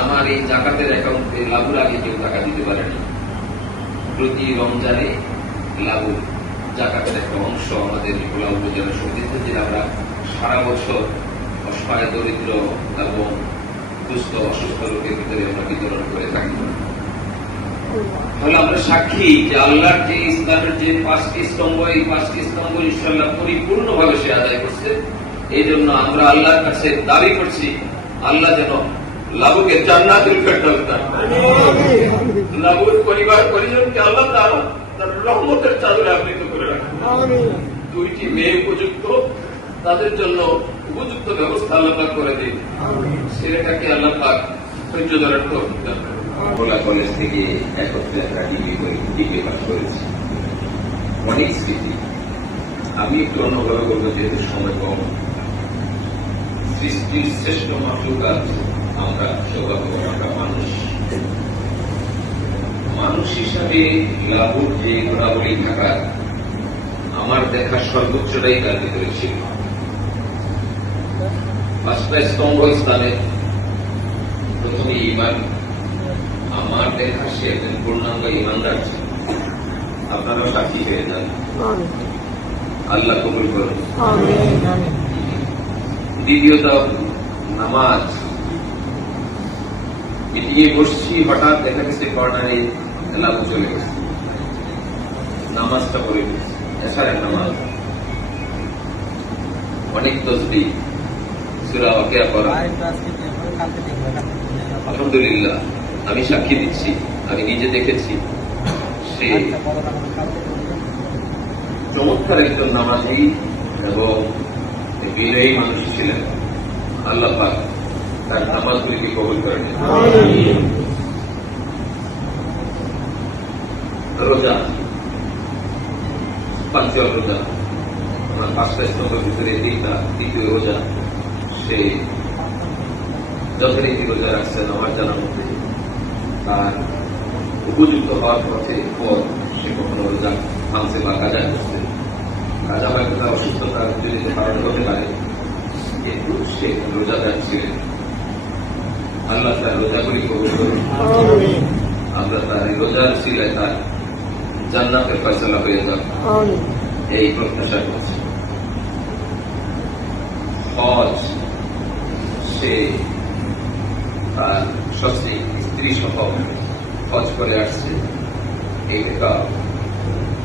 আমার এই জাকাতের অ্যাকাউন্টে লাভুর আগে কেউ টাকা দিতে পারেনি। প্রতি রমজানে লাভু জাকাতের একটা অংশ আমাদের ভোলা উপজেলা সমিতিতে, যে আমরা সারা বছর অসহায় দরিদ্র এবং দুস্থ অসুস্থ লোকের ভিতরে আমরা বিতরণ করে থাকি। তাহলে আমরা সাক্ষী যে আল্লাহর যে ইসলামের যে 5টি স্তম্ভ, এই 5টি স্তম্ভ ইনশাআল্লাহ পরিপূর্ণভাবে সে আদায় করছে। এই জন্য আমরা আল্লাহর কাছে দাবি করছি, আল্লাহ যেন লাভুকে জান্নাতুল ফেরদাউস দান করেন। লাভুর পরিবার পরিজনকে আল্লাহ তার রহমতের চাদরে আবৃত করে রাখেন। দুইটি মেয়ে উপযুক্ত, তাদের জন্য উপযুক্ত ব্যবস্থা আল্লাহ পাক করে দিন। ছেলেটাকে আল্লাহ পাক ধৈর্য ধরার তৌফিক দান করেন। ভোলা কলেজ থেকে একত্রে একটা ডিগ্রি পাস করেছি। অনেক স্মৃতি। আমি একটু অন্যভাবে বলবো, যেহেতু সময় কম। সৃষ্টির শ্রেষ্ঠ মাতৃকাজ আমরা সৌভাগ্যবান, আমরা মানুষ হিসাবে লাভুর যে গুণাবলী থাকা, আমার দেখা সর্বোচ্চটাই তার ভিতরে ছিল। 5টা স্তম্ভ স্থানে প্রথমে ঈমান। আমার দেখা সে একজন পূর্ণাঙ্গ ঈমানদার ছিল। আপনারা সাক্ষী হয়ে যান, আল্লাহ কবুল করুন। দ্বিতীয়ত নামাজ। মিটিংয়ে বসছি, হঠাৎ দেখা গেছে কর্নারে লাভু চলে গেছে। নামাজটা পড়ে গেছে, এশারের নামাজ। অনেক তসবিহ, সূরা ওয়াকিয়া পড়া। আলহামদুলিল্লাহ, আমি সাক্ষী দিচ্ছি, আমি নিজে দেখেছি। সে চমৎকার একজন নামাজি এবং বিনয়ী মানুষ ছিলেন। আল্লাহ পাক তার নামাজগুলিকে কবুল করেন। রোজা, পাঁচজন রোজা, আমার 5টা স্তম্ভের ভিতরে দ্বিতীয় রোজা। সে যথারীতি রোজা রাখছেন আমার জানার মধ্যে। তার উপযুক্ত হওয়ার পর সে কখনো রোজা ভাঙছে বা কাজা করছে। কাজা হয়তো তার অসুস্থতার জন্য কারণ হতে পারে, কিন্তু সে রোজাদার ছিলেন। আল্লাহ তার রোজাগুলি কবুল করুন। আমরা তার রোজার ছিলেন, তার জান্নাতের ফয়সালা হয়ে যাক, এই প্রত্যাশা করছি। হজ, সে তার সস্ত্রীক স্ত্রী সহ হজ করে আসছে। এইটা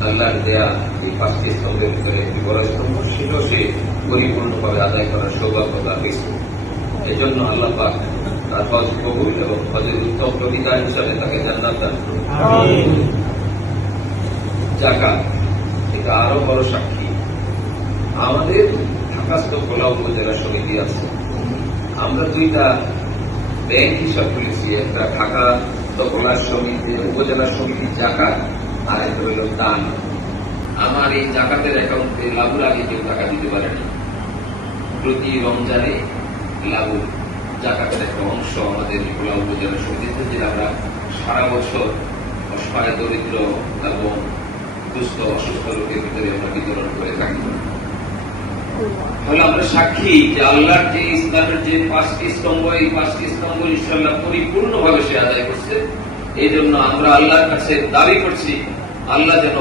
আল্লাহর দেয়া এই 5টি স্তম্ভের ভিতরে একটি বড় স্তম্ভ, সেটাও সে পরিপূর্ণভাবে আদায় করার সৌভাগ্য তার হয়েছে। এই জন্য আল্লাহ পাক তার হজ কবুল এবং হজের উত্তম প্রতিদান হিসাবে তাকে জান্নাত দান করুন। যাকাত, এটা আরো বড় সাক্ষী। আমাদের ঢাকাস্থ ভোলা উপজেলা সমিতি আছে। আমরা 2টা ব্যাংক হিসাব খুলেছি, একটা ঢাকা ভোলা সমিতি উপজেলা সমিতি জাকাত, আর একটা হইল দান। আমার এই জাকাতের অ্যাকাউন্টে লাভুর আগে কেউ টাকা দিতে পারেনি। প্রতি রমজানে লাভু জাকাতের একটা অংশ আমাদের ভোলা উপজেলা সমিতিতে, যে আমরা সারা বছর অসহায় দরিদ্র এবং দুস্থ অসুস্থ লোকের ভিতরে আমরা বিতরণ করে থাকি। তাহলে আমরা সাক্ষী যে আল্লাহর যে ইসলামের যে 5টি স্তম্ভ, এই 5টি স্তম্ভ ইনশাআল্লাহ পরিপূর্ণভাবে সে আদায় করছে। এই জন্য আমরা আল্লাহর কাছে দাবি করছি, আল্লাহ যেন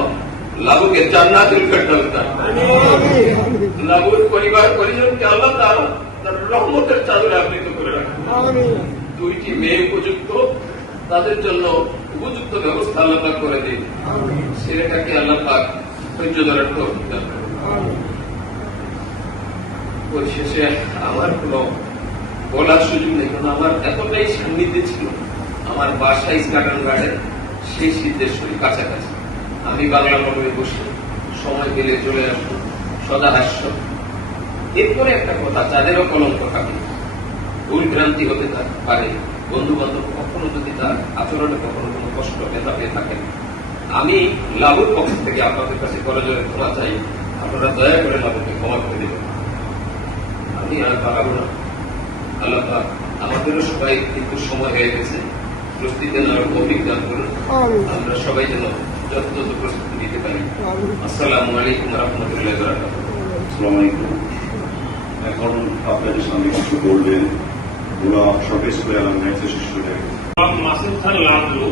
লাভুকে জান্নাতুল ফেরদাউস দান করেন। লাভুর পরিবার পরিজনকে আল্লাহ তার রহমতের চাদরে আবৃত করে রাখেন। দুইটি মেয়ে উপযুক্ত, তাদের জন্য উপযুক্ত ব্যবস্থা আল্লাহ পাক করে দিন। ছেলেটাকে আল্লাহ পাক ধৈর্য ধরার তৌফিক দান করেন। পরিশেষে আমার কোন বলার সুযোগ নেই, কারণ আমার এতটাই সান্নিধ্যে ছিল। আমার বাসা ইস্কাটন গার্ডেন, সেই সিদ্ধেশ্বরী কাছাকাছি। আমি বাংলা ভবনে বসে সময় পেলে চলে আসবো, সদা হাস্য। এরপরে একটা কথা, যাদেরও কলঙ্ক থাকে, ভুল ভ্রান্তি হতে পারে, বন্ধু বান্ধব কখনো যদি তার আচরণে কখনো কোনো কষ্ট ব্যথা পেয়ে থাকেন, আমি লাভুর পক্ষ থেকে আপনাদের কাছে করজোরে ক্ষমা চাই। আপনারা দয়া করে লাভুকে ক্ষমা করে দেবেন। আমি আর পারাবো না। আল্লাহ পাক আমাদেরও সবাই কিন্তু সময় হয়ে গেছে, প্রস্তুতি নেওয়ার অভিজ্ঞান করুন। আমরা সবাই যেন যথাযথ প্রস্তুতি নিতে পারি। আসসালামু আলাইকুম রহমতুল্লাহ বারাকাতুহু। আসসালামু আলাইকুম। এখন আপনাদের সামনে কিছু বলবেন oder সরকারি স্কুলে অ্যালামনাই অ্যাসোসিয়েশনের। মাসুদ খান লাবলু,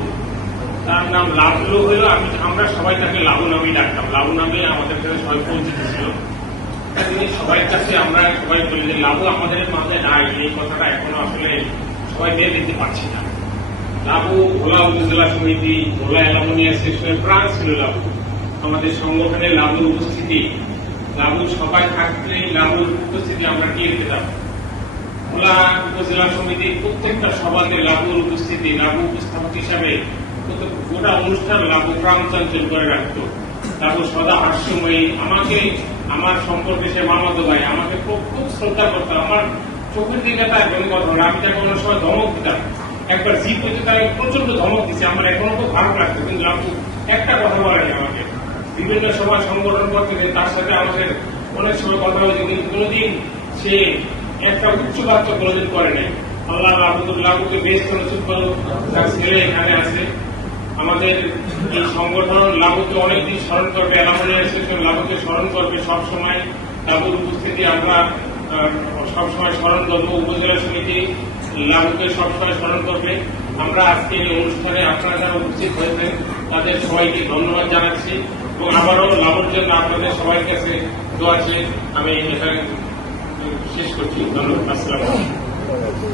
তার নাম লাবলু হলো আমরা সবাই তাকে লাবু নামেই ডাকতাম। লাবু নামে আমাদের কাছে সবাই পরিচিত ছিল। তিনি সবাই কাছে আমরা সবাই বলি যে লাবু আমাদের মাঝে নাই, এই কথাটা এখনো আসলে সবাই দিয়ে দিতে পারছি না। লাবু ভোলা উপজেলা সমিতি, ভোলা অ্যালামনি অ্যাসোসিয়েশনের প্রাণ ছিল লাবু। আমাদের সংগঠনে লাবুর উপস্থিতি, লাবু সবাই থাকতে লাবুর উপস্থিতি আমরা টের পেতাম। ভোলা উপজেলা সমিতির প্রত্যেকটা সভাতে লাবুর উপস্থিতি, লাবু উপস্থাপক হিসাবে গোটা অনুষ্ঠান লাবু প্রাণ চঞ্চল করে রাখত। লাবু সদা হাস্যময়ী, আমাকে আমার সম্পর্কে সে মামাতো ভাই, আমাকে খুব খুব শ্রদ্ধা করতো। আমার চোখের দিকে তার কোনো কথা হলো, আমি তাকে কোনো সময় ধমক দিতাম। একবার জিপ হইতে তাকে প্রচন্ড ধমক দিচ্ছে, আমার এখনো খুব খারাপ লাগতো, কিন্তু লাবু একটা কথা বলেনি আমাকে। বিভিন্ন সময় সংগঠন করতে তার সাথে আমাদের অনেক সময় কথা হয়েছে, কিন্তু কোনোদিন সে একটা উচ্চ বাচ্চা কোনোদিন করে নাই। আল্লাহ লাবুকে বেশ নসিব করুক, তার ছেলে এখানে আছে। আমাদের এই সংগঠন লাবুকে অনেকদিন স্মরণ করবে, অ্যালামনি অ্যাসোসিয়েশন লাবুকে স্মরণ করবে সবসময়। লাবুর উপস্থিতি আমরা সবসময় স্মরণ করবো। উপজেলা সমিতি লাবুকে সবসময় স্মরণ করবে। আমরা আজকে এই অনুষ্ঠানে আপনারা যারা উপস্থিত হয়েছেন তাদের সবাইকে ধন্যবাদ জানাচ্ছি এবং আবারও লাবুর জন্য আপনাদের সবার কাছে দোয়া আছে। আমি এখানে শেষ করছি। ধন্যবাদ। আসসালামু আলাইকুম।